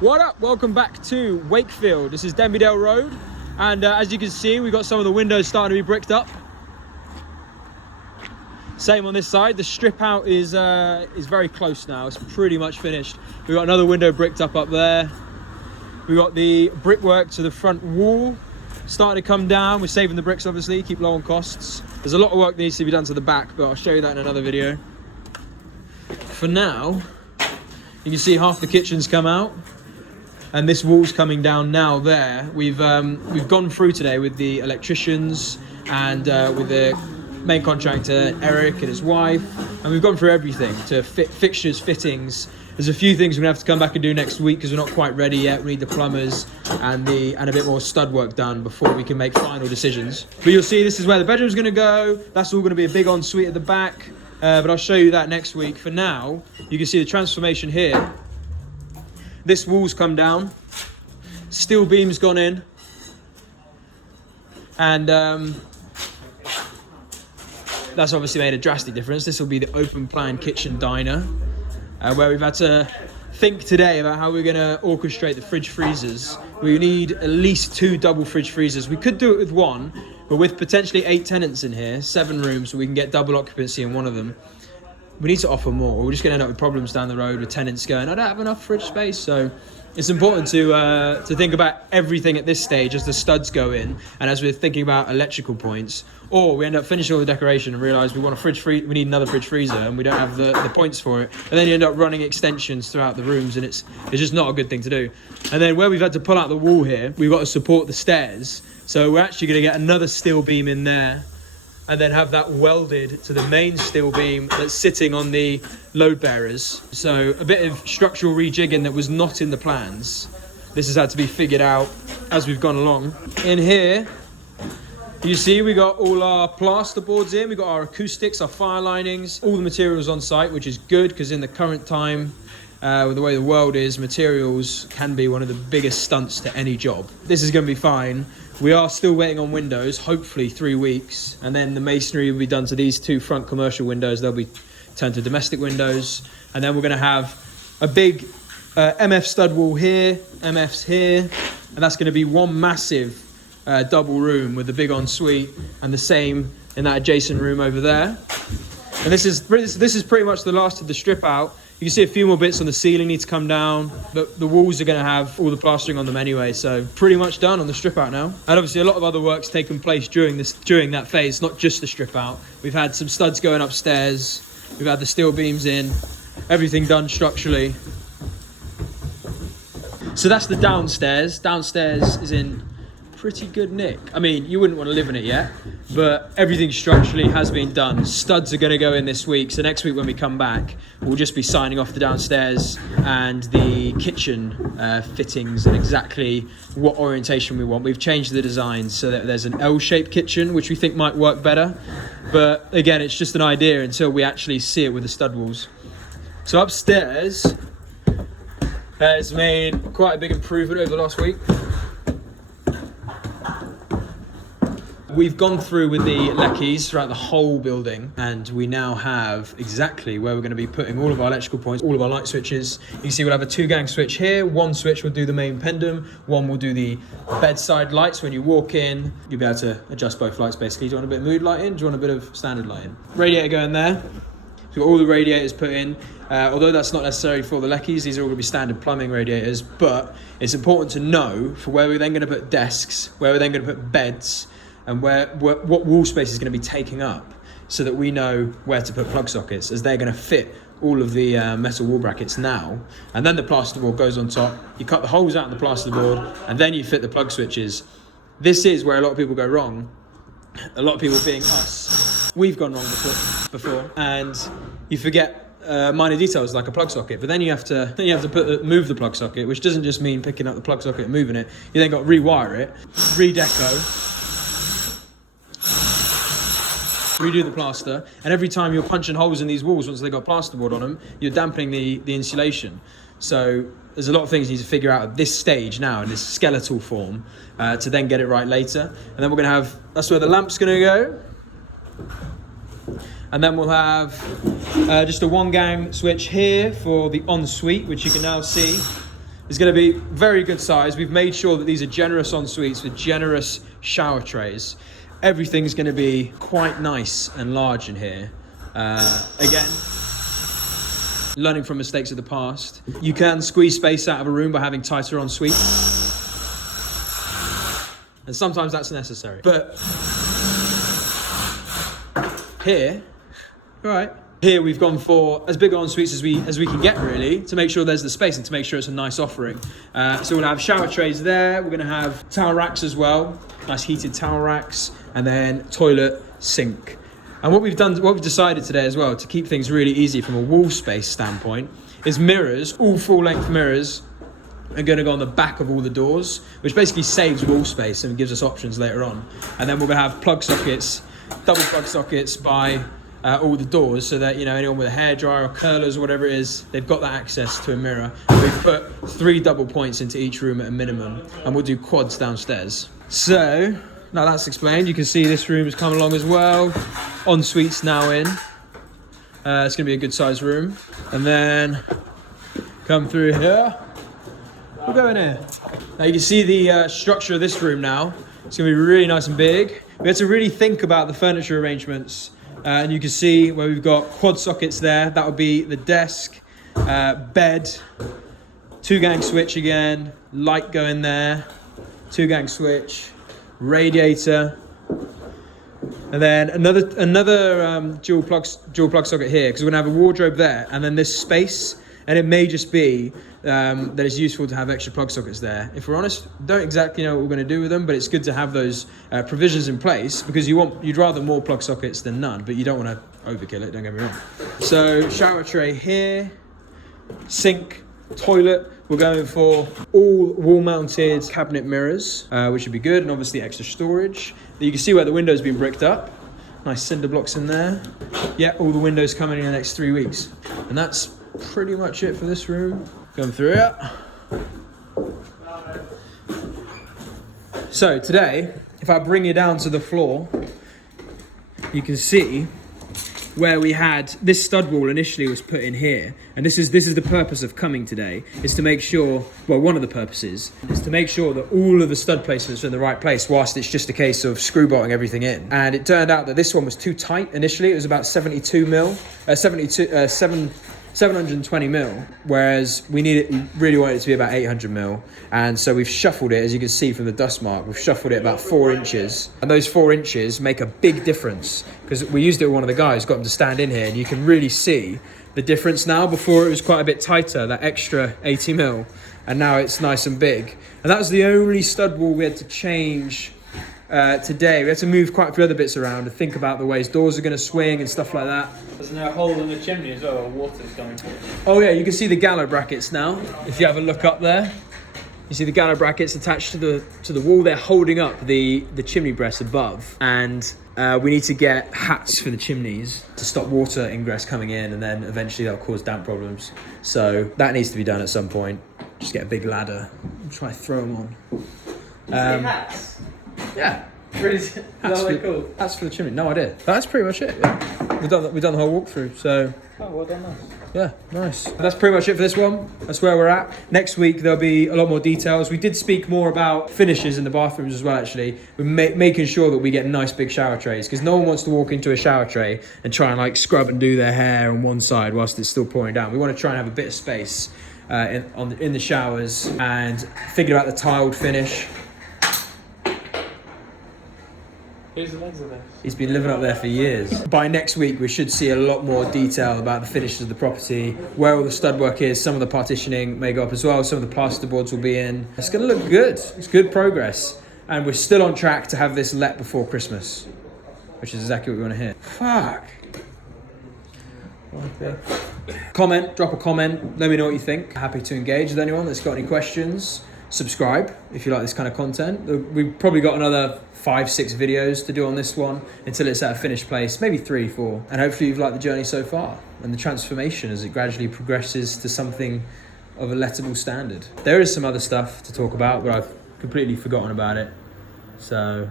What up? Welcome back to Wakefield. This is Denby Road, and as you can see, we've got some of the windows starting to be bricked up. Same on this side. The strip out is very close now. It's pretty much finished. We've got another window bricked up there. We've got the brickwork to the front wall starting to come down. We're saving the bricks, obviously, keep low on costs. There's a lot of work that needs to be done to the back, but I'll show you that in another video. For now, you can see half the kitchen's come out. And this wall's coming down now there. We've gone through today with the electricians and with the main contractor, Eric, and his wife. And we've gone through everything to fit fixtures, fittings. There's a few things we're gonna have to come back and do next week because we're not quite ready yet. We need the plumbers and a bit more stud work done before we can make final decisions. But you'll see this is where the bedroom's gonna go. That's all gonna be a big ensuite at the back. But I'll show you that next week. For now, you can see the transformation here. This wall's come down, steel beam's gone in, and that's obviously made a drastic difference. This will be the open plan kitchen diner, where we've had to think today about how we're going to orchestrate the fridge freezers. We need at least 2 double fridge freezers. We could do it with 1, but with potentially 8 tenants in here, 7 rooms, so we can get double occupancy in one of them. We need to offer more. We're just going to end up with problems down the road with tenants going, I don't have enough fridge space. So it's important to think about everything at this stage as the studs go in and as we're thinking about electrical points. Or we end up finishing all the decoration and realise we want we need another fridge freezer and we don't have the points for it. And then you end up running extensions throughout the rooms, and it's just not a good thing to do. And then where we've had to pull out the wall here, we've got to support the stairs. So we're actually going to get another steel beam in there, and then have that welded to the main steel beam that's sitting on the load bearers. So a bit of structural rejigging that was not in the plans. This has had to be figured out as we've gone along. In here, you see we got all our plaster boards in, we got our acoustics, our fire linings, all the materials on site, which is good because in the current time, with the way the world is, materials can be one of the biggest stunts to any job. This is going to be fine. We are still waiting on windows, hopefully 3 weeks, and then the masonry will be done to these 2 front commercial windows. They'll be turned to domestic windows, and then we're going to have a big MF stud wall here, MFs here, and that's going to be one massive double room with a big ensuite, and the same in that adjacent room over there. And this is pretty much the last of the strip out. You can see a few more bits on the ceiling need to come down, but the walls are going to have all the plastering on them anyway, so pretty much done on the strip out now. And obviously a lot of other work's taken place during that phase, not just the strip out. We've had some studs going upstairs, we've had the steel beams in, everything done structurally. So that's the downstairs. Downstairs is in pretty good nick. I mean, you wouldn't want to live in it yet, but everything structurally has been done. Studs are going to go in this week, so next week when we come back, we'll just be signing off the downstairs and the kitchen fittings and exactly what orientation we want. We've changed the design so that there's an L-shaped kitchen, which we think might work better, but again, it's just an idea until we actually see it with the stud walls. So upstairs has made quite a big improvement over the last week. We've gone through with the leckies throughout the whole building, and we now have exactly where we're going to be putting all of our electrical points, all of our light switches. You can see we'll have a 2-gang switch here. 1 switch will do the main pendulum, 1 will do the bedside lights. When you walk in, you'll be able to adjust both lights basically. Do you want a bit of mood lighting? Do you want a bit of standard lighting? Radiator going there. So all the radiators put in. Although that's not necessary for the leckies, these are all going to be standard plumbing radiators, but it's important to know for where we're then going to put desks, where we're then going to put beds, and what wall space is going to be taking up, so that we know where to put plug sockets, as they're going to fit all of the metal wall brackets now. And then the plasterboard goes on top. You cut the holes out in the plasterboard, and then you fit the plug switches. This is where a lot of people go wrong. A lot of people being us. We've gone wrong before, and you forget minor details like a plug socket, but then you have to move the plug socket, which doesn't just mean picking up the plug socket and moving it. You then got to rewire it, redeco, redo the plaster, and every time you're punching holes in these walls once they've got plasterboard on them, you're dampening the insulation. So there's a lot of things you need to figure out at this stage now, in this skeletal form, to then get it right later. And then we're going to have, that's where the lamp's going to go. And then we'll have just a 1-gang switch here for the ensuite, which you can now see. is going to be very good size. We've made sure that these are generous en-suites with generous shower trays. Everything's going to be quite nice and large in here. Again, learning from mistakes of the past. You can squeeze space out of a room by having tighter en-suites. And sometimes that's necessary. But here, all right. Here we've gone for as big en-suites as we can get, really, to make sure there's the space and to make sure it's a nice offering. So we'll have shower trays there. We're going to have towel racks as well, nice heated towel racks, and then toilet, sink. And what we've decided today as well, to keep things really easy from a wall space standpoint, is mirrors, all full-length mirrors, are going to go on the back of all the doors, which basically saves wall space and gives us options later on. And then we're going to have plug sockets, double plug sockets by all the doors, so that, you know, anyone with a hairdryer or curlers or whatever it is, they've got that access to a mirror. We've put 3 double points into each room at a minimum, and we'll do quads downstairs. So now that's explained, you can see this room has come along as well. En-suite's now in. It's going to be a good sized room. And then come through here. We'll go in here. Now you can see the structure of this room now. It's going to be really nice and big. We had to really think about the furniture arrangements. And you can see where we've got quad sockets there. That would be the desk, bed, 2-gang switch again, light going there, 2-gang switch, radiator, and then another dual plug socket here, because we're going to have a wardrobe there, and then this space. And it may just be that it's useful to have extra plug sockets there. If we're honest, don't exactly know what we're going to do with them, but it's good to have those provisions in place, because you'd rather more plug sockets than none, but you don't want to overkill it, don't get me wrong. So shower tray here, sink, toilet. We're going for all wall-mounted cabinet mirrors, which would be good, and obviously extra storage. You can see where the window's been bricked up. Nice cinder blocks in there. Yeah, all the windows coming in the next 3 weeks. And that's pretty much it for this room. Going through it. So today, if I bring you down to the floor, you can see where we had this stud wall initially was put in here, and this is the purpose of coming today, is to make sure, well, one of the purposes is to make sure that all of the stud placements are in the right place, whilst it's just a case of screw bolting everything in. And it turned out that this one was too tight initially. It was about 720 mil, whereas we really wanted it to be about 800 mil. And so we've shuffled it, as you can see from the dust mark, we've shuffled it about 4 inches. And those 4 inches make a big difference, because we used it with one of the guys, got him to stand in here, and you can really see the difference now. Before it was quite a bit tighter, that extra 80 mil, and now it's nice and big. And that was the only stud wall we had to change today. We had to move quite a few other bits around to think about the ways doors are going to swing and stuff like that. There's no hole in the chimney as well, water's coming through. Oh yeah, you can see the gallo brackets now. If you have a look up there, you see the gallo brackets attached to the wall. They're holding up the chimney breast above, and we need to get hats for the chimneys to stop water ingress coming in, and then eventually that'll cause damp problems. So that needs to be done at some point. Just get a big ladder and try to throw them on. Hats? Yeah. Cool. That's for the chimney. No idea. That's pretty much it. Yeah. We've done the whole walkthrough. So. Oh, well done, nice. Yeah, nice. That's pretty much it for this one. That's where we're at. Next week there'll be a lot more details. We did speak more about finishes in the bathrooms as well. Actually, we're making sure that we get nice big shower trays, because no one wants to walk into a shower tray and try and like scrub and do their hair on one side whilst it's still pouring down. We want to try and have a bit of space in the showers, and thinking about the tiled finish. Who's the legs of this? He's been living up there for years. By next week, we should see a lot more detail about the finishes of the property, where all the stud work is. Some of the partitioning may go up as well. Some of the plasterboards will be in. It's going to look good. It's good progress. And we're still on track to have this let before Christmas, which is exactly what we want to hear. Fuck. Okay. Drop a comment. Let me know what you think. Happy to engage with anyone that's got any questions. Subscribe if you like this kind of content. We've probably got another 5-6 videos to do on this one until it's at a finished place, maybe 3-4. And hopefully you've liked the journey so far and the transformation as it gradually progresses to something of a lettable standard. There is some other stuff to talk about, but I've completely forgotten about it. So,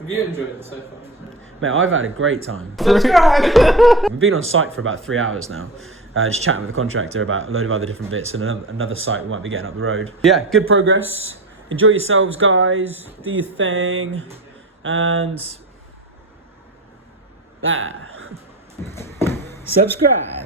have you enjoyed it so far? Mate, I've had a great time. Subscribe! We've been on site for about 3 hours now. just chatting with the contractor about a load of other different bits and another site we might be getting up the road. Yeah, good progress. Enjoy yourselves, guys. Do your thing. And... subscribe.